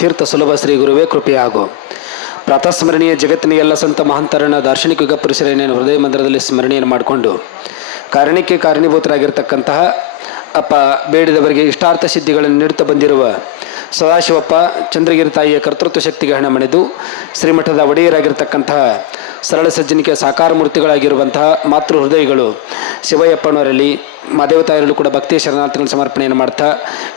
ತೀರ್ಥ ಸುಲಭ ಶ್ರೀ ಗುರುವೇ ಕೃಪೆಯಾಗು. ಪ್ರಾತಸ್ಮರಣೀಯ ಜಗತ್ತಿನ ಎಲ್ಲ ಸಂತ ಮಹಂತರನ ದಾರ್ಶನಿಕ ಯುಗ ಪುರುಷರನ್ನೇನು ಹೃದಯ ಮಂದಿರದಲ್ಲಿ ಸ್ಮರಣೆಯನ್ನು ಮಾಡಿಕೊಂಡು ಕಾರಣಕ್ಕೆ ಕಾರಣೀಭೂತರಾಗಿರ್ತಕ್ಕಂತಹ ಅಪ್ಪ ಬೇಡಿದವರಿಗೆ ಇಷ್ಟಾರ್ಥ ಸಿದ್ಧಿಗಳನ್ನು ನೀಡುತ್ತಾ ಬಂದಿರುವ ಸದಾಶಿವಪ್ಪ ಚಂದ್ರಗಿರಿ ತಾಯಿಯ ಕರ್ತೃತ್ವ ಶಕ್ತಿಗೆ ಹಣ ಮಣಿದು ಶ್ರೀಮಠದ ಒಡೆಯರಾಗಿರ್ತಕ್ಕಂತಹ ಸರಳ ಸಜ್ಜನಿಕೆ ಸಾಕಾರ ಮೂರ್ತಿಗಳಾಗಿರುವಂತಹ ಮಾತೃ ಹೃದಯಗಳು ಶಿವಯ್ಯಪ್ಪನವರಲ್ಲಿ ಮಾದೇವತಾಯರಲ್ಲೂ ಕೂಡ ಭಕ್ತಿಯ ಶರಣಾರ್ಥಿಗಳ ಸಮರ್ಪಣೆಯನ್ನು ಮಾಡ್ತಾ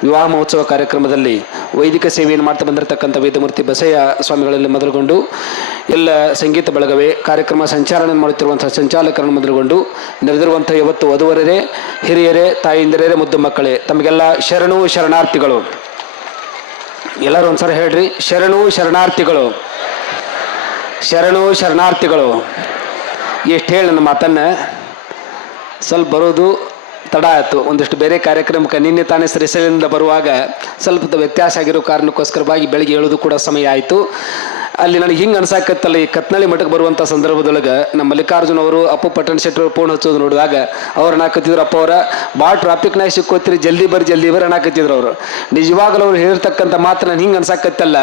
ವಿವಾಹ ಮಹೋತ್ಸವ ಕಾರ್ಯಕ್ರಮದಲ್ಲಿ ವೈದಿಕ ಸೇವೆಯನ್ನು ಮಾಡ್ತಾ ಬಂದಿರತಕ್ಕಂಥ ವೇದಮೂರ್ತಿ ಬಸಯ್ಯ ಸ್ವಾಮಿಗಳಲ್ಲಿ ಮೊದಲುಗೊಂಡು ಎಲ್ಲ ಸಂಗೀತ ಬಳಗವೇ ಕಾರ್ಯಕ್ರಮ ಸಂಚಾಲನೆ ಮಾಡುತ್ತಿರುವಂಥ ಸಂಚಾಲಕರನ್ನು ಮೊದಲುಗೊಂಡು ನೆರೆದಿರುವಂಥ ಇವತ್ತು ವಧುವರರೇ, ಹಿರಿಯರೇ, ತಾಯಿಂದಿರೇ, ಮುದ್ದು ಮಕ್ಕಳೇ, ತಮಗೆಲ್ಲ ಶರಣು ಶರಣಾರ್ಥಿಗಳು. ಎಲ್ಲರೂ ಒಂದ್ಸಲ ಹೇಳ್ರಿ, ಶರಣು ಶರಣಾರ್ಥಿಗಳು, ಶರಣು ಶರಣಾರ್ಥಿಗಳು. ಎಷ್ಟು ಹೇಳಿ ನನ್ನ ಮಾತನ್ನು ಸ್ವಲ್ಪ ಬರೋದು ತಡ ಆಯಿತು. ಒಂದಿಷ್ಟು ಬೇರೆ ಕಾರ್ಯಕ್ರಮಕ್ಕೆ ನಿನ್ನೆ ತಾನೇ ಶ್ರೀಶೈಲದಿಂದ ಬರುವಾಗ ಸ್ವಲ್ಪ ವ್ಯತ್ಯಾಸ ಆಗಿರೋ ಕಾರಣಕ್ಕೋಸ್ಕರವಾಗಿ ಬೆಳಗ್ಗೆ ಹೇಳೋದು ಕೂಡ ಸಮಯ ಆಯಿತು. ಅಲ್ಲಿ ನನಗೆ ಹಿಂಗೆ ಅನ್ಸಾಕತ್ತಲ್ಲ, ಈ ಕತ್ನಳ್ಳಿ ಮಠಕ್ಕೆ ಬರುವಂಥ ಸಂದರ್ಭದೊಳಗೆ ನಮ್ಮ ಮಲ್ಲಿಕಾರ್ಜುನ ಅವರು ಅಪ್ಪು ಪಟ್ಟಣ ಶೆಟ್ಟರು ಫೋನ್ ಹಚ್ಚೋದು ನೋಡುವಾಗ ಅವ್ರು ಅನ್ನಾಕತ್ತಿದ್ರು, ಅಪ್ಪ ಅವರ ಭಾಳ ಟ್ರಾಫಿಕ್ನಾಗ ಸಿಕ್ಕೋತಿರಿ, ಜಲ್ದಿ ಬರ್ರಿ ಅನ್ನಾಕತ್ತಿದ್ರು ಅವರು. ನಿಜವಾಗಲೂ ಅವ್ರು ಹೇಳಿರ್ತಕ್ಕಂಥ ಮಾತ್ರ ನಾನು ಹಿಂಗೆ ಅನ್ಸಾಕತ್ತಲ್ಲ,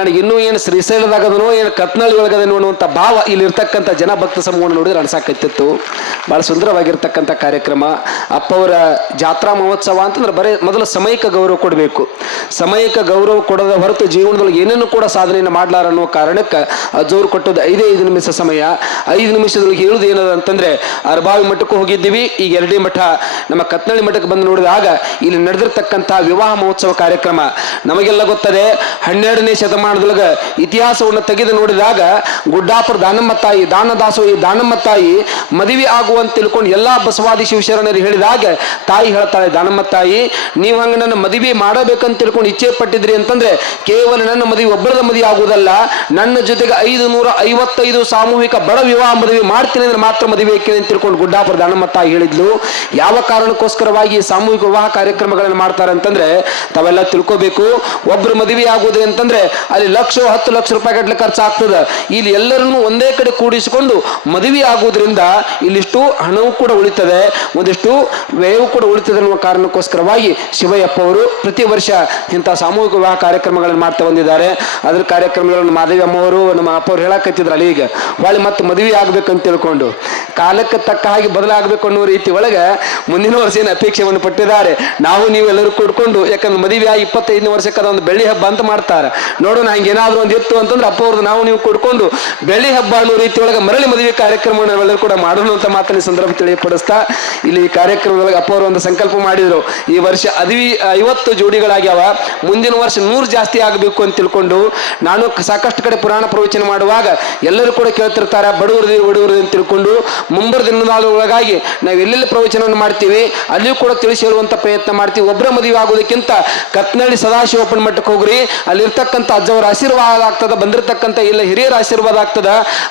ನನಗೆ ಇನ್ನೂ ಏನು ಶ್ರೀಶೈಲದಾಗದನೋ ಏನು ಕತ್ನಳ್ಳಿ ಒಳಗದನೋ ಅನ್ನುವಂಥ ಭಾವ ಇಲ್ಲಿರ್ತಕ್ಕಂಥ ಜನ ಭಕ್ತ ಸಮೂಹವನ್ನು ನೋಡಿದ್ರೆ ಅನ್ಸಾಕತ್ತಿತ್ತು. ಭಾಳ ಸುಂದರವಾಗಿರ್ತಕ್ಕಂಥ ಕಾರ್ಯಕ್ರಮ. ಅಪ್ಪ ಅವರ ಜಾತ್ರಾ ಮಹೋತ್ಸವ ಅಂತಂದ್ರೆ ಬರೀ ಮೊದಲು ಸಮಯಕ್ಕೆ ಗೌರವ ಕೊಡಬೇಕು. ಸಮಯಕ್ಕೆ ಗೌರವ ಕೊಡೋದ ಹೊರತು ಜೀವನದೊಳಗೆ ಏನೇನು ಕೂಡ ಸಾಧನೆಯನ್ನು ಮಾಡ್ಲಾರ ಅನ್ನೋ ಕಾರಣಕ್ಕೆ ಅಜ್ಜೋರು ಕೊಟ್ಟದ್ದು 5 ನಿಮಿಷ ಸಮಯ. 5 ನಿಮಿಷದೊಳಗೆ ಹೇಳುವುದು ಏನದ ಅಂತಂದ್ರೆ, ಅರಬಾವಿ ಮಠಕ್ಕೂ ಹೋಗಿದ್ದೀವಿ, ಈಗ ಎರಡೇ ಮಠ ನಮ್ಮ ಕತ್ನಳ್ಳಿ ಮಠಕ್ಕೆ ಬಂದು ನೋಡಿದಾಗ ಇಲ್ಲಿ ನಡೆದಿರ್ತಕ್ಕಂಥ ವಿವಾಹ ಮಹೋತ್ಸವ ಕಾರ್ಯಕ್ರಮ ನಮಗೆಲ್ಲ ಗೊತ್ತದೆ. 12ನೇ ಶತಮಾನದೊಳಗೆ ಇತಿಹಾಸವನ್ನು ತೆಗೆದು ನೋಡಿದಾಗ ಗುಡ್ಡಾಪುರ ದಾನಮ್ಮ ತಾಯಿ, ದಾನದಾಸೋಹಿ ದಾನಮ್ಮ ತಾಯಿ ಮದುವೆ ಆಗುವಂತ ತಿಳ್ಕೊಂಡು ಎಲ್ಲಾ ಬಸವಾದಿ ಶಿವಶರಣರು ಹೇಳಿದಾಗ ತಾಯಿ ಹೇಳ್ತಾಳೆ, ದಾನಮ್ಮ ತಾಯಿ ನೀವು ಹಂಗೆ ನನ್ನ ಮದುವೆ ಮಾಡಬೇಕಂತ ತಿಳ್ಕೊಂಡು ಇಚ್ಛೆ ಪಟ್ಟಿದ್ರಿ ಅಂತಂದ್ರೆ ಕೇವಲ ನನ್ನ ಮದುವೆ ಒಬ್ಬರದ ಮದುವೆ ಆಗುವುದಲ್ಲ, ನನ್ನ ಜೊತೆಗೆ 555 ಸಾಮೂಹಿಕ ಬಡ ವಿವಾಹ ಮದುವೆ ಮಾಡ್ತೀನಿ ಅಂದ್ರೆ ಮಾತ್ರ ಮದುವೆ ಹಾಕಿದೆ ಅಂತ ತಿಳ್ಕೊಂಡು ಗುಡ್ಡಾಪುರ ದಾನಮ್ಮ ತಾಯಿ ಹೇಳಿದ್ಲು. ಯಾವ ಕಾರಣಕ್ಕೋಸ್ಕರವಾಗಿ ಸಾಮೂಹಿಕ ವಿವಾಹ ಕಾರ್ಯಕ್ರಮಗಳನ್ನು ಮಾಡ್ತಾರೆ ಅಂತಂದ್ರೆ ತಾವೆಲ್ಲ ತಿಳ್ಕೋಬೇಕು. ಒಬ್ರು ಮದುವೆ ಆಗುವುದು ಅಂತಂದ್ರೆ ಅಲ್ಲಿ 10 ಲಕ್ಷ ರೂಪಾಯಿ ಗಟ್ಟಲೆ ಖರ್ಚಾಗ್ತದೆ. ಇಲ್ಲಿ ಎಲ್ಲರನ್ನು ಒಂದೇ ಕಡೆ ಕೂಡಿಸಿಕೊಂಡು ಮದುವೆ ಆಗುವುದರಿಂದ ಇಲ್ಲಿಷ್ಟು ಹಣವೂ ಕೂಡ ಉಳಿತದೆ, ಒಂದಿಷ್ಟು ವ್ಯಯವೂ ಕೂಡ ಉಳಿತದೆ ಅನ್ನುವ ಕಾರಣಕ್ಕೋಸ್ಕರವಾಗಿ ಶಿವಯ್ಯಪ್ಪ ಅವರು ಪ್ರತಿ ವರ್ಷ ಇಂಥ ಸಾಮೂಹಿಕ ವಿವಾಹ ಕಾರ್ಯಕ್ರಮಗಳನ್ನು ಮಾಡ್ತಾ ಬಂದಿದ್ದಾರೆ. ಅದ್ರ ಕಾರ್ಯಕ್ರಮಗಳನ್ನು ಮಾದೇವಿ ಅಮ್ಮವರು ನಮ್ಮ ಅಪ್ಪ ಅವ್ರು ಹೇಳಕತ್ತಿದ್ರಲ್ಲ, ಈಗ ಹೊಳ್ಳಿ ಮತ್ತೆ ಮದುವೆ ಆಗ್ಬೇಕಂತ ತಿಳ್ಕೊಂಡು ಕಾಲಕ್ಕೆ ತಕ್ಕ ಹಾಗೆ ಬದಲಾಗಬೇಕು ಅನ್ನೋ ರೀತಿ ಒಳಗೆ ಮುಂದಿನ ವರ್ಷ ಏನು ಅಪೇಕ್ಷೆಯನ್ನು ಪಟ್ಟಿದ್ದಾರೆ. ನಾವು ನೀವೆಲ್ಲರೂ ಕೂಡ್ಕೊಂಡು, ಯಾಕಂದ್ರೆ ಮದುವೆ ಆಗಿ 25ನೇ ವರ್ಷಕ್ಕೆ ಅದೊಂದು ಬೆಳ್ಳಿ ಹಬ್ಬ ಅಂತ ಮಾಡ್ತಾರೆ. ನೋಡೋಣ ಹಂಗೆ ಏನಾದರೂ ಒಂದು ಇತ್ತು ಅಂತಂದ್ರೆ ಅಪ್ಪ ಅವ್ರದ್ದು ನಾವು ನೀವು ಕೂಡ್ಕೊಂಡು ಬೆಳ್ಳಿ ಹಬ್ಬ ಅನ್ನೋ ರೀತಿ ಒಳಗೆ ಮರಳಿ ಮದುವೆ ಕಾರ್ಯಕ್ರಮವನ್ನು ನಾವೆಲ್ಲರೂ ಕೂಡ ಮಾಡೋಣ ಅಂತ ಮಾತನ್ನ ಸಂದರ್ಭ ತಿಳಿಯಪಡಿಸ್ತಾ, ಇಲ್ಲಿ ಈ ಕಾರ್ಯಕ್ರಮದೊಳಗೆ ಅಪ್ಪ ಅವರು ಒಂದು ಸಂಕಲ್ಪ ಮಾಡಿದ್ರು. ಈ ವರ್ಷ 50 ಜೋಡಿಗಳಾಗ್ಯಾವ, ಮುಂದಿನ ವರ್ಷ 100 ಜಾಸ್ತಿ ಆಗಬೇಕು ಅಂತ ತಿಳ್ಕೊಂಡು ನಾನು ಸಾಕಷ್ಟು ಕಡೆ ಪುರಾಣ ಪ್ರವಚನ ಮಾಡುವಾಗ ಎಲ್ಲರೂ ಕೂಡ ಕೇಳ್ತಿರ್ತಾರೆ, ಬಡವರದು ಅಂತ ತಿಳ್ಕೊಂಡು ಮುಂಬರ ದಿನದೊಳಗಾಗಿ ನಾವು ಎಲ್ಲೆಲ್ಲಿ ಪ್ರವಚನವನ್ನು ಮಾಡ್ತೀವಿ ಅಲ್ಲಿಯೂ ಕೂಡ ತಿಳಿಸಿ ಹೇಳುವಂತ ಪ್ರಯತ್ನ ಮಾಡ್ತೀವಿ. ಒಬ್ಬರ ಮದುವೆ ಆಗೋದಕ್ಕಿಂತ ಕತ್ನಳ್ಳಿ ಸದಾಶಿವಪ್ಪನ ಮಟ್ಟಕ್ಕೆ ಹೋಗ್ರಿ, ಅಲ್ಲಿರ್ತಕ್ಕಂಥ ಅಜ್ಜವರ ಆಶೀರ್ವಾದ ಆಗ್ತದ, ಬಂದಿರತಕ್ಕಂಥ ಎಲ್ಲ ಹಿರಿಯರ ಆಶೀರ್ವಾದ ಆಗ್ತದ.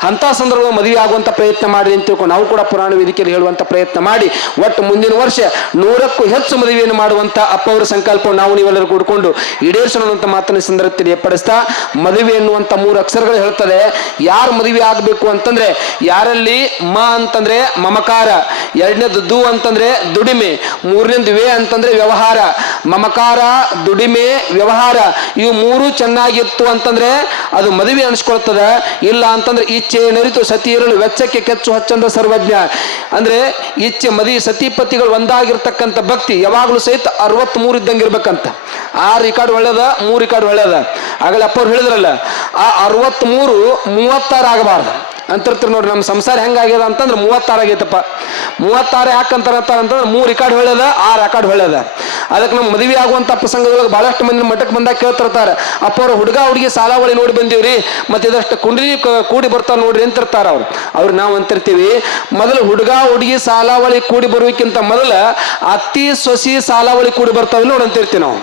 ಅಂತ ಸಂದರ್ಭ ಮದುವೆ ಆಗುವಂತ ಪ್ರಯತ್ನ ಮಾಡಿ ಅಂತ ತಿಳ್ಕೊಂಡು ನಾವು ಕೂಡ ಪುರಾಣ ವೇದಿಕೆಯಲ್ಲಿ ಹೇಳುವಂತ ಪ್ರಯತ್ನ ಮಾಡಿ ಒಟ್ಟು ಮುಂದಿನ ವರ್ಷ 100ಕ್ಕೂ ಹೆಚ್ಚು ಮದುವೆಯನ್ನು ಮಾಡುವಂತ ಅಪ್ಪ ಅವರ ಸಂಕಲ್ಪ ನಾವು ನೀವೆಲ್ಲರೂ ಕೂಡ್ಕೊಂಡು ಈಡೇರಿಸೋಣ ಅಂತ ಮಾತನ್ನ ಸಂದರ್ಭ ತಿಳಿಯಪಡಿಸ್ತಾ, ಮದುವೆ ಎನ್ನುವಂತ 3 ಅಕ್ಷರಗಳು ಹೇಳ್ತದೆ. ಯಾರು ಮದುವೆ ಆಗಬೇಕು ಅಂತಂದ್ರೆ, ಯಾರಲ್ಲಿ ಮ ಅಂತಂದ್ರೆ ಮಮಕಾರ, 2ನೇದು ದು ಅಂತಂದ್ರೆ ದುಡಿಮೆ, 3ನೇದು ವೇ ಅಂತಂದ್ರೆ ವ್ಯವಹಾರ. ಮಮಕಾರ, ದುಡಿಮೆ, ವ್ಯವಹಾರ ಇವು 3 ಚೆನ್ನಾಗಿತ್ತು ಅಂತಂದ್ರೆ ಅದು ಮದುವೆ ಅನಿಸ್ಕೊಳ್ತದ. ಇಲ್ಲ ಅಂತಂದ್ರೆ ಇಚ್ಛೆ ನರಿತು ಸತಿ ಇರಲು ವೆಚ್ಚಕ್ಕೆ ಕೆಚ್ಚು ಹಚ್ಚಂದ ಸರ್ವಜ್ಞ. ಅಂದ್ರೆ ಇಚ್ಛೆ ಮದುವೆ ಸತಿಪತಿಗಳು ಒಂದಾಗಿರ್ತಕ್ಕಂಥ ಭಕ್ತಿ ಯಾವಾಗಲೂ ಸಹಿತ 63 ಇದ್ದಂಗೆ ಇರ್ಬೇಕಂತ. 6 ರಿಕಾರ್ಡ್ ಒಳ್ಳೇದ, 3 ರಿಕಾರ್ಡ್ ಒಳ್ಳೇದ. ಆಗಲೇ ಅಪ್ಪ ಅವ್ರು ಹೇಳಿದ್ರಲ್ಲ, ಆ 63 36 ಆಗಬಾರ್ದು ಅಂತಿರ್ತಾರೆ ನೋಡ್ರಿ. ನಮ್ಮ ಸಂಸಾರ ಹೆಂಗಾಗ್ಯದ ಅಂತಂದ್ರೆ 36 ಆಗೈತಪ್ಪ. 36 ಯಾಕಂತಾರ ಅಂತಂದ್ರೆ 3 ರಿಕಾರ್ಡ್ ಹೊಳ್ಯದ, 6 ರೆಕಾರ್ಡ್ ಹೊಳ್ಯದ. ಅದಕ್ಕೆ ನಮ್ಮ ಮದುವೆ ಆಗುವಂತ ಪ್ರಸಂಗದೊಳಗೆ ಬಹಳಷ್ಟು ಮಂದಿ ಮಠಕ್ಕೆ ಬಂದಾಗ ಕೇಳ್ತಿರ್ತಾರೆ, ಅಪ್ಪ ಅವ್ರ ಹುಡುಗಿ ಸಾಲಾವಳಿ ನೋಡಿ ಬಂದೀವ್ರಿ, ಮತ್ತೆ ಇದಷ್ಟು ಕುಂಡಲಿ ಕೂಡಿ ಬರ್ತಾವ ನೋಡ್ರಿ ಅಂತಿರ್ತಾರ ಅವ್ರು ನಾವು ಅಂತಿರ್ತೀವಿ. ಮೊದಲು ಹುಡುಗಿ ಸಾಲಾವಳಿ ಕೂಡಿ ಬರುವಕ್ಕಿಂತ ಮೊದಲ ಅತ್ತಿ ಸೊಸಿ ಸಾಲಾವಳಿ ಕೂಡಿ ಬರ್ತಾವ ನೋಡಿ ಅಂತಿರ್ತೀವಿ ನಾವು.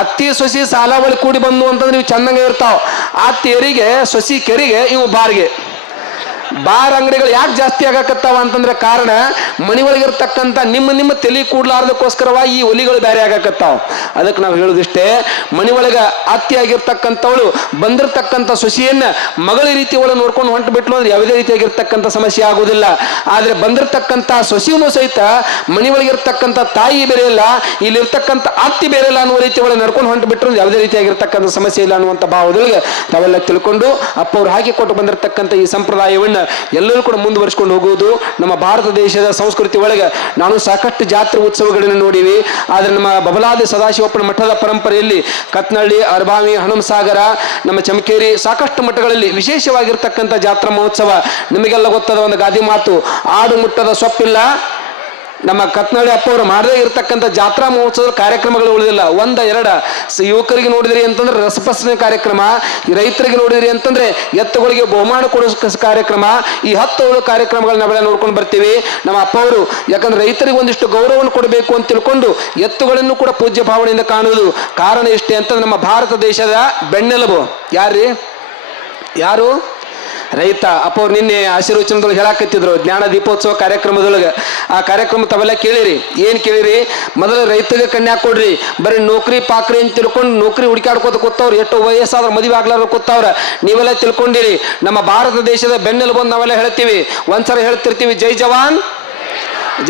ಅತ್ತಿ ಸೊಸಿ ಸಾಲಾವಳಿ ಕೂಡಿ ಬಂದು ಅಂತಂದ್ರೆ ಇವು ಚಂದಂಗೆ ಇರ್ತಾವ. ಅತ್ತಿ ಎರಿಗೆ, ಸೊಸಿ ಕೆರಿಗೆ, ಇವು ಬಾರಿಗೆ. ಬಾರ್ ಅಂಗಡಿಗಳು ಯಾಕೆ ಜಾಸ್ತಿ ಆಗಕತ್ತಾವ ಅಂತಂದ್ರೆ ಕಾರಣ ಮನಿ ಒಳಗಿರ್ತಕ್ಕಂಥ ನಿಮ್ಮ ತಲೆ ಕೂಡ್ಲಾರ್ದಕ್ಕೋಸ್ಕರವಾಗಿ ಈ ಒಲಿಗಳು ಬೇರೆ ಆಗಕತ್ತಾವ. ಅದಕ್ಕೆ ನಾವು ಹೇಳುದಿಷ್ಟೇ, ಮನಿ ಒಳಗ ಅತ್ತಿ ಆಗಿರ್ತಕ್ಕಂಥವಳು ಬಂದಿರತಕ್ಕಂಥ ಸೊಸೆಯನ್ನ ಮಗಳ ರೀತಿ ಒಳಗೆ ನೋಡ್ಕೊಂಡು ಹೊಂಟು ಬಿಟ್ಲು ಅಂದ್ರೆ ಯಾವುದೇ ರೀತಿಯಾಗಿರ್ತಕ್ಕಂಥ ಸಮಸ್ಯೆ ಆಗುವುದಿಲ್ಲ. ಆದ್ರೆ ಬಂದಿರತಕ್ಕಂಥ ಸೊಸೆಯೂ ಸಹಿತ ಮನಿ ಒಳಗಿರ್ತಕ್ಕಂಥ ತಾಯಿ ಬೇರೆ ಇಲ್ಲ, ಇಲ್ಲಿರ್ತಕ್ಕಂಥ ಅತ್ತಿ ಬೇರೆ ಇಲ್ಲ ಅನ್ನುವ ರೀತಿ ಒಳಗೆ ನಡ್ಕೊಂಡು ಹೊಂಟು ಬಿಟ್ಟರು ಯಾವುದೇ ರೀತಿಯಾಗಿರ್ತಕ್ಕಂಥ ಸಮಸ್ಯೆ ಇಲ್ಲ ಅನ್ನುವಂಥ ಭಾವದೊಳಗೆ ತಾವೆಲ್ಲ ತಿಳ್ಕೊಂಡು ಅಪ್ಪ ಅವ್ರು ಹಾಕಿ ಕೊಟ್ಟು ಬಂದಿರತಕ್ಕಂಥ ಈ ಸಂಪ್ರದಾಯವನ್ನ ಎಲ್ಲರೂ ಕೂಡ ಮುಂದುವರಿಸಿಕೊಂಡು ಹೋಗುವುದು ನಮ್ಮ ಭಾರತ ದೇಶದ ಸಂಸ್ಕೃತಿ ಒಳಗೆ. ನಾನು ಸಾಕಷ್ಟು ಜಾತ್ರೆ ಉತ್ಸವಗಳನ್ನು ನೋಡಿವಿ, ಆದರೆ ನಮ್ಮ ಬಬಲಾದಿ ಸದಾಶಿವಪ್ಪನ ಮಠದ ಪರಂಪರೆಯಲ್ಲಿ ಕತ್ನಳ್ಳಿ, ಅರಬಾವಿ, ಹನುಮಸಾಗರ, ನಮ್ಮ ಚಮಕೇರಿ ಸಾಕಷ್ಟು ಮಠಗಳಲ್ಲಿ ವಿಶೇಷವಾಗಿರ್ತಕ್ಕಂಥ ಜಾತ್ರಾ ಮಹೋತ್ಸವ. ನಿಮಗೆಲ್ಲ ಗೊತ್ತದ ಒಂದು ಗಾದಿ ಮಾತು, ಆಡು ಮುಟ್ಟದ ಸೊಪ್ಪಿಲ್ಲ. ನಮ್ಮ ಕತ್ನಳ್ಳಿ ಅಪ್ಪ ಅವರು ಮಾಡದೇ ಇರತಕ್ಕಂಥ ಜಾತ್ರಾ ಮಹೋತ್ಸವದ ಕಾರ್ಯಕ್ರಮಗಳು ಉಳಿದಿಲ್ಲ. ಒಂದ ಎರಡ ಯುವಕರಿಗೆ ನೋಡಿದ್ರಿ ಅಂತಂದ್ರೆ ರಸಪ್ರಶ್ನೆ ಕಾರ್ಯಕ್ರಮ, ಈ ರೈತರಿಗೆ ನೋಡಿದ್ರಿ ಅಂತಂದ್ರೆ ಎತ್ತುಗಳಿಗೆ ಬಹುಮಾನ ಕೊಡೋ ಕಾರ್ಯಕ್ರಮ, ಈ 10 ಕಾರ್ಯಕ್ರಮಗಳನ್ನ ನಾವೆಲ್ಲ ನೋಡ್ಕೊಂಡು ಬರ್ತೀವಿ. ನಮ್ಮ ಅಪ್ಪ ಅವರು ಯಾಕಂದ್ರೆ ರೈತರಿಗೆ ಒಂದಿಷ್ಟು ಗೌರವವನ್ನು ಕೊಡಬೇಕು ಅಂತ ತಿಳ್ಕೊಂಡು ಎತ್ತುಗಳನ್ನು ಕೂಡ ಪೂಜ್ಯ ಭಾವನೆಯಿಂದ ಕಾಣುವುದು. ಕಾರಣ ಇಷ್ಟೇ ಅಂತಂದ್ರೆ ನಮ್ಮ ಭಾರತ ದೇಶದ ಬೆನ್ನೆಲುಬು ಯಾರು? ರೈತ. ಅಪ್ಪ ಅವ್ರು ನಿನ್ನೆ ಆಶೀರ್ವಚನದೊಳಗೆ ಹೇಳಾಕತ್ತಿದ್ರು ಜ್ಞಾನ ದೀಪೋತ್ಸವ ಕಾರ್ಯಕ್ರಮದೊಳಗೆ. ಆ ಕಾರ್ಯಕ್ರಮ ತಾವೆಲ್ಲ ಕೇಳಿರಿ. ಏನು ಕೇಳಿರಿ? ಮೊದಲು ರೈತಗೆ ಕನ್ಯಾ ಕೊಡ್ರಿ, ಬರೀ ನೌಕರಿ ಪಾಕ್ರಿ ಅಂತ ತಿಳ್ಕೊಂಡು ನೌಕರಿ ಹುಡುಕಾಡ್ಕೋತ ಕೂತವ್ರು, ಎಷ್ಟು ವಯಸ್ಸಾದ್ರೆ ಮದುವೆ ಆಗ್ಲಾರ ಕೂತವ್ರ. ನೀವೆಲ್ಲ ತಿಳ್ಕೊಂಡಿರಿ ನಮ್ಮ ಭಾರತ ದೇಶದ ಬೆನ್ನೆಲುಬು ಬಂದು ನಾವೆಲ್ಲ ಹೇಳ್ತೀವಿ. ಒಂದ್ಸಲ ಹೇಳ್ತಿರ್ತೀವಿ, ಜೈ ಜವಾನ್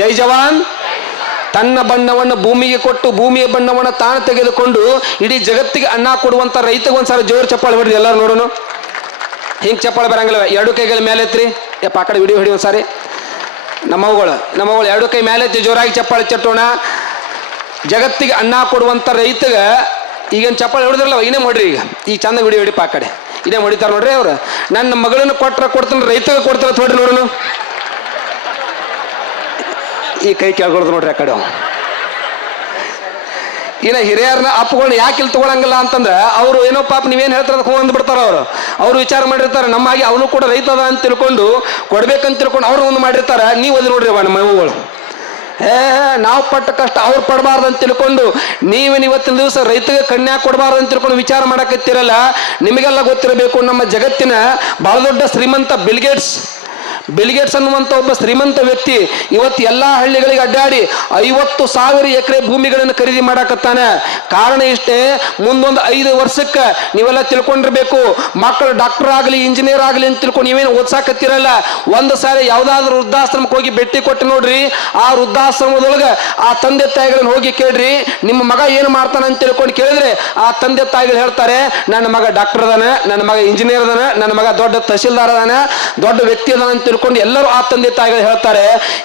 ಜೈ ಜವಾನ್. ತನ್ನ ಬಣ್ಣವನ್ನು ಭೂಮಿಗೆ ಕೊಟ್ಟು ಭೂಮಿಯ ಬಣ್ಣವನ್ನು ತಾನು ತೆಗೆದುಕೊಂಡು ಇಡೀ ಜಗತ್ತಿಗೆ ಅನ್ನ ಕೊಡುವಂತ ರೈತಗೆ ಒಂದ್ಸಲ ಜೋರು ಚಪ್ಪಾಳೆ ಹೊಡ್ರಿ ಎಲ್ಲರೂ ನೋಡೋಣ. ಹಿಂಗೆ ಚಪ್ಪಾಳೆ ಬರಂಗಿಲ್ಲ, 2 ಕೈಗಳ ಮೇಲೆ ಎತ್ರಿ. ಯಪ್ಪ ಆ ಕಡೆ ವಿಡಿಯೋ ಹೊಡಿ ಒಂದ್ಸಾರಿ. ನಮ್ಮವುಗಳು 2 ಕೈ ಮೇಲೆ ಎತ್ತಿ ಜೋರಾಗಿ ಚಪ್ಪಾಳೆ ಚಟ್ಟೋಣ. ಜಗತ್ತಿಗೆ ಅನ್ನ ಕೊಡುವಂತ ರೈತಗೆ ಈಗೇನು ಚಪ್ಪಾಳೆ ಹೊಡೆದ್ರಲ್ಲ, ಇನ್ನೇ ಹೊಡ್ರಿ. ಈಗ ಚಂದ ವಿಡಿಯೋ ಹೊಡಿಪ ಆ ಕಡೆ ಇನ್ನೇ ಹೊಡಿತಾರೆ ನೋಡ್ರಿ ಅವ್ರು. ನನ್ನ ಮಗಳನ್ನು ಕೊಡ್ತಾನೆ ರೈತಗೆ ಕೊಡ್ತಾರ ನೋಡ್ರಿ ನೋಡೋಣ. ಈ ಕೈ ಕೇಳ್ಕೊಳ್ದು ನೋಡ್ರಿ ಆ ಕಡೆ. ಇನ್ನು ಹಿರಿಯರನ್ನ ಅಪ್ಪಗಳನ್ನ ಯಾಕೆ ಇಲ್ಲಿ ತಗೊಳಂಗಿಲ್ಲ ಅಂತಂದ್ರೆ ಅವರು ಏನೋ ಪಾಪ ನೀವೇನು ಹೇಳ್ತಾರೆ ಅದಕ್ಕೆ ಹೊಂದ್ ಬಿಡ್ತಾರ. ಅವ್ರು ವಿಚಾರ ಮಾಡಿರ್ತಾರೆ ನಮ್ಮಾಗಿ ಅವನು ಕೂಡ ರೈತ ಅದ ಅಂತ ತಿಳ್ಕೊಂಡು ಕೊಡ್ಬೇಕಂತ ತಿಳ್ಕೊಂಡು ಅವ್ರು ಒಂದು ಮಾಡಿರ್ತಾರೆ. ನೀವು ಅದು ನೋಡ್ರಿ ನಮ್ಮ ಮಗಳು ನಾವು ಪಟ್ಟ ಕಷ್ಟ ಅವ್ರು ಪಡಬಾರ್ದು ಅಂತ ತಿಳ್ಕೊಂಡು ನೀವೇನು ಇವತ್ತಿನ ದಿವಸ ರೈತಗೆ ಕನ್ಯಾ ಕೊಡಬಾರ್ದು ಅಂತ ತಿಳ್ಕೊಂಡು ವಿಚಾರ ಮಾಡಕತ್ತಿರಲ್ಲ. ನಿಮಗೆಲ್ಲ ಗೊತ್ತಿರಬೇಕು, ನಮ್ಮ ಜಗತ್ತಿನ ಬಹಳ ದೊಡ್ಡ ಶ್ರೀಮಂತ ಬಿಲ್ಗೇಟ್ಸ್ ಅನ್ನುವಂಥ ಒಬ್ಬ ಶ್ರೀಮಂತ ವ್ಯಕ್ತಿ ಇವತ್ತು ಎಲ್ಲಾ ಹಳ್ಳಿಗಳಿಗೆ ಅಡ್ಡಾಡಿ 50,000 ಎಕರೆ ಭೂಮಿಗಳನ್ನು ಖರೀದಿ ಮಾಡಕತ್ತಾನೆ. ಕಾರಣ ಇಷ್ಟೇ, ಮುಂದೊಂದು 5 ವರ್ಷಕ್ಕೆ ನೀವೆಲ್ಲ ತಿಳ್ಕೊಂಡಿರ್ಬೇಕು, ಮಕ್ಕಳು ಡಾಕ್ಟರ್ ಆಗಲಿ ಇಂಜಿನಿಯರ್ ಆಗಲಿ ಅಂತ ತಿಳ್ಕೊಂಡು ನೀವೇನು ಓದ್ಸಾಕತ್ತಿರಲ್ಲ. ಒಂದು ಸಾರಿ ಯಾವ್ದಾದ್ರು ವೃದ್ಧಾಶ್ರಮಕ್ಕೆ ಹೋಗಿ ಭೇಟಿ ಕೊಟ್ಟು ನೋಡ್ರಿ. ಆ ವೃದ್ಧಾಶ್ರಮದೊಳಗೆ ಆ ತಂದೆ ತಾಯಿಗಳನ್ನ ಹೋಗಿ ಕೇಳ್ರಿ, ನಿಮ್ಮ ಮಗ ಏನು ಮಾಡ್ತಾನೆ ಅಂತ ತಿಳ್ಕೊಂಡು ಕೇಳಿದ್ರೆ ಆ ತಂದೆ ತಾಯಿಗಳು ಹೇಳ್ತಾರೆ, ನನ್ನ ಮಗ ಡಾಕ್ಟರ್ ಅದಾನ, ನನ್ನ ಮಗ ಇಂಜಿನಿಯರ್ ಅದಾನ, ನನ್ನ ಮಗ ದೊಡ್ಡ ತಹಶೀಲ್ದಾರ್ ಅದಾನ, ದೊಡ್ಡ ವ್ಯಕ್ತಿ ಅದಾನ ಅಂತ ತಿಳ್ಕೊಂಡು ಎಲ್ಲರೂ ಆ ತಂದೆ ತಾಯಿಗಳು ಹೇಳ್ತಾರೆ.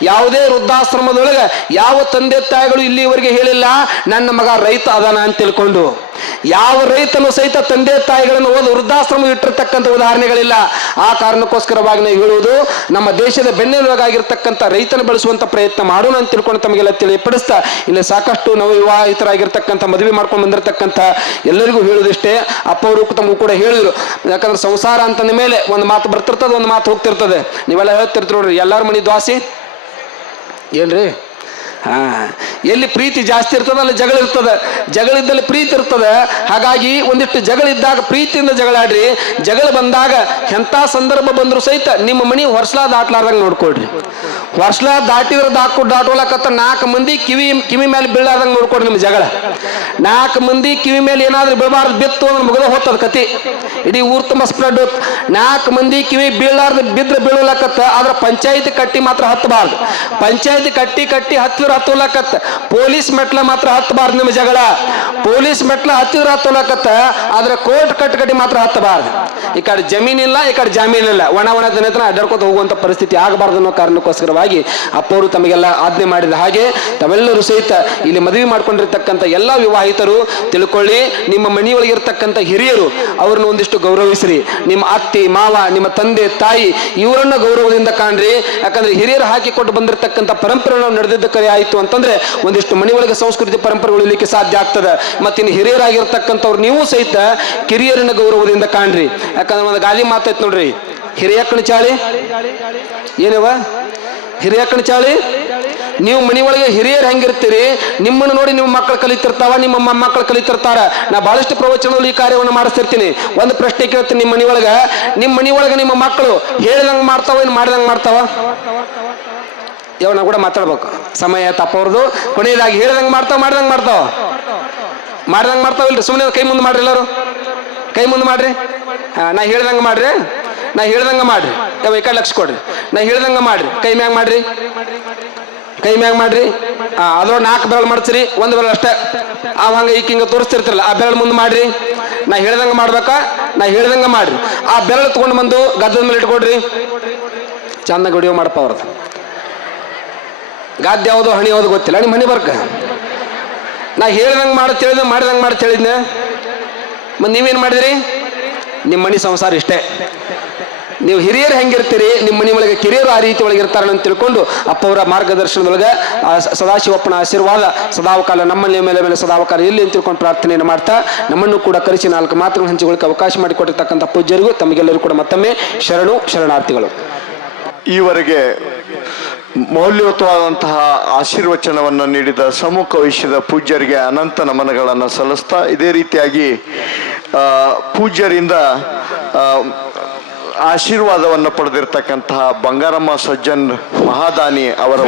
ಯಾವುದೇ ವೃದ್ಧಾಶ್ರಮದೊಳಗೆ ಯಾವ ತಂದೆ ತಾಯಿಗಳು ಇಲ್ಲಿವರೆಗೆ ಹೇಳಿಲ್ಲ ನನ್ನ ಮಗ ರೈತ ಅದಾನ ಅಂತ ತಿಳ್ಕೊಂಡು. ಯಾವ ರೈತನು ಸಹಿತ ತಂದೆ ತಾಯಿಗಳನ್ನು ವೃದ್ಧಾಶ್ರಮ ಇಟ್ಟಿರ್ತಕ್ಕಂಥ ಉದಾಹರಣೆಗಳಿಲ್ಲ. ಆ ಕಾರಣಕ್ಕೋಸ್ಕರವಾಗಿ ನಾವು ಹೇಳುವುದು, ನಮ್ಮ ದೇಶದ ಬೆನ್ನೆಲುಬಾಗಿರ್ತಕ್ಕಂಥ ರೈತನ ಬೆಳೆಸುವಂತ ಪ್ರಯತ್ನ ಮಾಡೋಣ ಅಂತ ತಿಳ್ಕೊಂಡು ತಮಗೆಲ್ಲ ತಿಳಿಪಡಿಸ್ತಾ, ಇಲ್ಲಿ ಸಾಕಷ್ಟು ನವವಿವಾಹಿತರಾಗಿರ್ತಕ್ಕಂಥ ಮದುವೆ ಮಾಡ್ಕೊಂಡು ಬಂದಿರತಕ್ಕಂಥ ಎಲ್ಲರಿಗೂ ಹೇಳುವುದಿಷ್ಟೇ. ಅಪ್ಪ ಅವರು ತಮಗೂ ಕೂಡ ಹೇಳಿದ್ರು, ಯಾಕಂದ್ರೆ ಸಂಸಾರ ಅಂತಂದ ಮೇಲೆ ಒಂದು ಮಾತು ಬರ್ತಿರ್ತದೆ, ಒಂದು ಮಾತು ಹೋಗ್ತಿರ್ತದೆ. ನೀವೆಲ್ಲ ಹೇಳ್ತಿರ್ತೀರಿ ನೋಡ್ರಿ, ಎಲ್ಲಾರ ಮನೆ ದ್ವಾಸಿ ಏನ್ರಿ? ಎಲ್ಲಿ ಪ್ರೀತಿ ಜಾಸ್ತಿ ಇರ್ತದೆ ಅಲ್ಲಿ ಜಗಳ ಇರ್ತದೆ, ಜಗಳ ಇದ್ದಲ್ಲಿ ಪ್ರೀತಿ ಇರ್ತದೆ. ಹಾಗಾಗಿ ಒಂದಿಷ್ಟು ಜಗಳ ಇದ್ದಾಗ ಪ್ರೀತಿಯಿಂದ ಜಗಳಾಡ್ರಿ. ಜಗಳ ಬಂದಾಗ ಎಂಥ ಸಂದರ್ಭ ಬಂದ್ರು ಸಹಿತ ನಿಮ್ಮ ಮನಿ ಹೊರ್ಸ್ಲಾ ದಾಟ್ಲಾರ್ದಂಗೆ ನೋಡ್ಕೊಳ್ರಿ. ಹೊರ್ಸ್ಲಾ ದಾಟಿದ್ರೆ ದಾಟೋಲಕತ್ತ 4 ಮಂದಿ ಕಿವಿ ಮೇಲೆ ಬೀಳಾರ್ದಂಗೆ ನೋಡ್ಕೊಡ್ರಿ. ನಿಮ್ಮ ಜಗಳ 4 ಮಂದಿ ಕಿವಿ ಮೇಲೆ ಏನಾದ್ರೂ ಬೀಳಬಾರ್ದು, ಬಿತ್ತು ಅಂದ್ರೆ ಮುಗಿದ ಹೋಗ್ತದ ಕತಿ, ಇಡೀ ಊರ್ ತುಂಬ ಸ್ಪ್ರೆಡ್ ಹೋತ್. 4 ಮಂದಿ ಕಿವಿ ಬೀಳಾರ್ದು ಬಿದ್ರೆ ಬೀಳೋಲಕತ್ತ, ಆದ್ರೆ ಪಂಚಾಯತಿ ಕಟ್ಟಿ ಮಾತ್ರ ಹತ್ತಬಾರ್ದು. ಪಂಚಾಯತಿ ಕಟ್ಟಿ ಹತ್ತಿರ ಹತ್ತೋಲಕತ್ತ, ಪೊಲೀಸ್ ಮೆಟ್ಲ ಮಾತ್ರ ಹತ್ತಬಾರ್ದು. ನಿಮ್ಮ ಜಗಳ ಪೊಲೀಸ್ ಮೆಟ್ಲ ಹತ್ತಿರ ಹತ್ತೋಲಕತ್ತ, ಆದ್ರೆ ಕೋರ್ಟ್ ಕಟ್ಟಿ ಮಾತ್ರ ಹತ್ತಬಾರ್ದು. ಈ ಕಡೆ ಜಮೀನಿಲ್ಲ, ಈ ಕಡೆ ಜಾಮೀನಿಲ್ಲ, ಒಣ ಜನತ್ರ ಅಡ್ಡಾಡ್ಕೊತ ಹೋಗುವಂತ ಪರಿಸ್ಥಿತಿ ಆಗಬಾರ್ದು ಅನ್ನೋ ಕಾರಣಕ್ಕೋಸ್ಕರವಾಗಿ ಅಪ್ಪವರು ತಮಗೆಲ್ಲ ಆಜ್ಞೆ ಮಾಡಿದ ಹಾಗೆ ತಾವೆಲ್ಲರೂ ಸಹಿತ ಇಲ್ಲಿ ಮದುವೆ ಮಾಡ್ಕೊಂಡಿರ್ತಕ್ಕಂಥ ಎಲ್ಲಾ ವಿವಾಹಿತರು ತಿಳ್ಕೊಳ್ಳಿ, ನಿಮ್ಮ ಮನೆಯೊಳಗಿರ್ತಕ್ಕಂಥ ಹಿರಿಯರು ಅವ್ರನ್ನ ಒಂದಿಷ್ಟು ಗೌರವಿಸ್ರಿ. ನಿಮ್ಮ ಅತ್ತಿ ಮಾವ, ನಿಮ್ಮ ತಂದೆ ತಾಯಿ ಇವರನ್ನ ಗೌರವದಿಂದ ಕಾಣ್ರಿ. ಯಾಕಂದ್ರೆ ಹಿರಿಯರು ಹಾಕಿಕೊಟ್ಟು ಬಂದಿರತಕ್ಕಂಥ ಪರಂಪರೆ ನಾವು ನಡೆದಿದ್ದಕ್ಕೆ ಆಯಿತು ಅಂತಂದ್ರೆ ಒಂದಿಷ್ಟು ಮನೆಯೊಳಗೆ ಸಂಸ್ಕೃತಿ ಪರಂಪರೆ ಉಳಿಲಿಕ್ಕೆ ಸಾಧ್ಯ ಆಗ್ತದೆ. ಮತ್ತಿನ್ನು ಹಿರಿಯರಾಗಿರ್ತಕ್ಕಂಥವ್ರು ನೀವು ಸಹಿತ ಕಿರಿಯರನ್ನ ಗೌರವದಿಂದ ಕಾಣ್ರಿ. ಯಾಕಂದ್ರೆ ಒಂದು ಗಾದಿ ಮಾತೈತ್ ನೋಡ್ರಿ, ಹಿರಿಯಕ್ಕನ ಚಾಳಿ ಏನವ? ಹಿರಿಯಕ್ಕನ ಚಾಳಿ ನೀವು ಮನೆಯೊಳಗೆ ಹಿರಿಯರು ಹೆಂಗಿರ್ತೀರಿ ನಿಮ್ಮನ್ನು ನೋಡಿ ನಿಮ್ಮ ಮಕ್ಕಳು ಕಲಿತಿರ್ತಾವ, ನಿಮ್ಮ ಮೊಮ್ಮಕ್ಕಳು ಕಲಿತಿರ್ತಾರ. ನಾ ಬಹಳಷ್ಟು ಪ್ರವಚನದಲ್ಲಿ ಈ ಕಾರ್ಯವನ್ನು ಮಾಡಿಸ್ತಿರ್ತೀನಿ. ಒಂದು ಪ್ರಶ್ನೆ ಕೇಳ್ತೀನಿ, ನಿಮ್ಮ ಮನೆಯೊಳಗೆ ನಿಮ್ಮ ಮಕ್ಕಳು ಹೇಳಿದಂಗೆ ಮಾಡ್ತಾವ ಏನು ಮಾಡಿದಂಗೆ ಮಾಡ್ತಾವ? ನಾವು ಕೂಡ ಮಾತಾಡ್ಬೇಕು, ಸಮಯ ತಪ್ಪವ್ರದು. ಕೊನೆಯದಾಗಿ ಹೇಳಿದಂಗೆ ಮಾಡ್ತಾವ ಮಾಡಿದಂಗೆ ಮಾಡ್ತಾವಿಲ್ರಿ? ಸುಮ್ಮನೆ ಕೈ ಮುಂದೆ ಮಾಡ್ರಿ, ಎಲ್ಲರೂ ಕೈ ಮುಂದೆ ಮಾಡ್ರಿ. ನಾ ಹೇಳ್ದಂಗೆ ಮಾಡ್ರಿ, ಯಾವ ಈ ಕಡೆ ಲಕ್ಷ ಕೊಡ್ರಿ. ನಾ ಹೇಳ್ದಂಗೆ ಮಾಡ್ರಿ, ಕೈ ಮ್ಯಾಗ ಮಾಡ್ರಿ. ಅದ್ರೊಳಗೆ 4 ಬೆರಳು ಮಾಡ್ತೀರಿ, 1 ಬೆರಳು ಅಷ್ಟೇ. ಹಂಗೆ ಈಗ ಹಿಂಗೆ ತೋರಿಸ್ತಿರ್ತಿರಲ್ಲ, ಆ ಬೆರಳು ಮುಂದೆ ಮಾಡ್ರಿ. ನಾ ಹೇಳ್ದಂಗೆ ಮಾಡ್ಬೇಕಾ? ನಾ ಹೇಳ್ದಂಗೆ ಮಾಡ್ರಿ. ಆ ಬೆರಳು ತಗೊಂಡು ಬಂದು ಗದ್ದದ ಮೇಲೆ ಇಟ್ಕೊಡ್ರಿ. ಚಂದಾಗ ವಿಡಿಯೋ ಮಾಡಪ್ಪ ಅವ್ರದ್ದು. ಗಾದ್ ಯಾವುದು ಹಣಿ ಯಾವುದು ಗೊತ್ತಿಲ್ಲ, ನಿಮ್ಮ ಮನೆ ಬರ್ಕ. ನಾ ಹೇಳ್ದಂಗೆ ಮಾಡಿದಂಗೆ ಮಾಡಿ ಹೇಳಿದ್ನೆ. ಮತ್ತು ನೀವೇನು ಮಾಡಿದಿರಿ? ನಿಮ್ಮ ಮನೆ ಸಂಸಾರ ಇಷ್ಟೇ. ನೀವು ಹಿರಿಯರು ಹೆಂಗಿರ್ತೀರಿ, ನಿಮ್ಮ ಮನೆ ಒಳಗೆ ಕಿರಿಯರು ಆ ರೀತಿ ಒಳಗೆ ಇರ್ತಾರೆ ಅಂತ ತಿಳ್ಕೊಂಡು ಅಪ್ಪವರ ಮಾರ್ಗದರ್ಶನದೊಳಗೆ ಸದಾಶಿವಪ್ಪನ ಆಶೀರ್ವಾದ ಸದಾವಕಾಲ ನಮ್ಮಲ್ಲಿ ಮೇಲೆ ಸದಾವಕಾಲ ಇಲ್ಲಿ ಅಂತ ತಿಳ್ಕೊಂಡು ಪ್ರಾರ್ಥನೆಯನ್ನು ಮಾಡ್ತಾ ನಮ್ಮನ್ನು ಕೂಡ ಕರೆಸಿ 4 ಮಾತುಗಳನ್ನು ಹಂಚಿಕೊಳ್ಳಕ್ಕೆ ಅವಕಾಶ ಮಾಡಿಕೊಟ್ಟಿರ್ತಕ್ಕಂಥ ಪೂಜ್ಯರಿಗೂ ತಮಗೆಲ್ಲರೂ ಕೂಡ ಮತ್ತೊಮ್ಮೆ ಶರಣಾರ್ಥಿಗಳು. ಈವರೆಗೆ ಮೌಲ್ಯಯುತವಾದಂತಹ ಆಶೀರ್ವಚನವನ್ನು ನೀಡಿದ ಸಮ್ಮುಖ ವಹಿಸಿದ ಪೂಜ್ಯರಿಗೆ ಅನಂತ ನಮನಗಳನ್ನು ಸಲ್ಲಿಸ್ತಾ, ಇದೇ ರೀತಿಯಾಗಿ ಪೂಜ್ಯರಿಂದ ಆಶೀರ್ವಾದವನ್ನು ಪಡೆದಿರ್ತಕ್ಕಂತಹ ಬಂಗಾರಮ್ಮ ಸಜ್ಜನ್ ಮಹಾದಾನಿ ಅವರ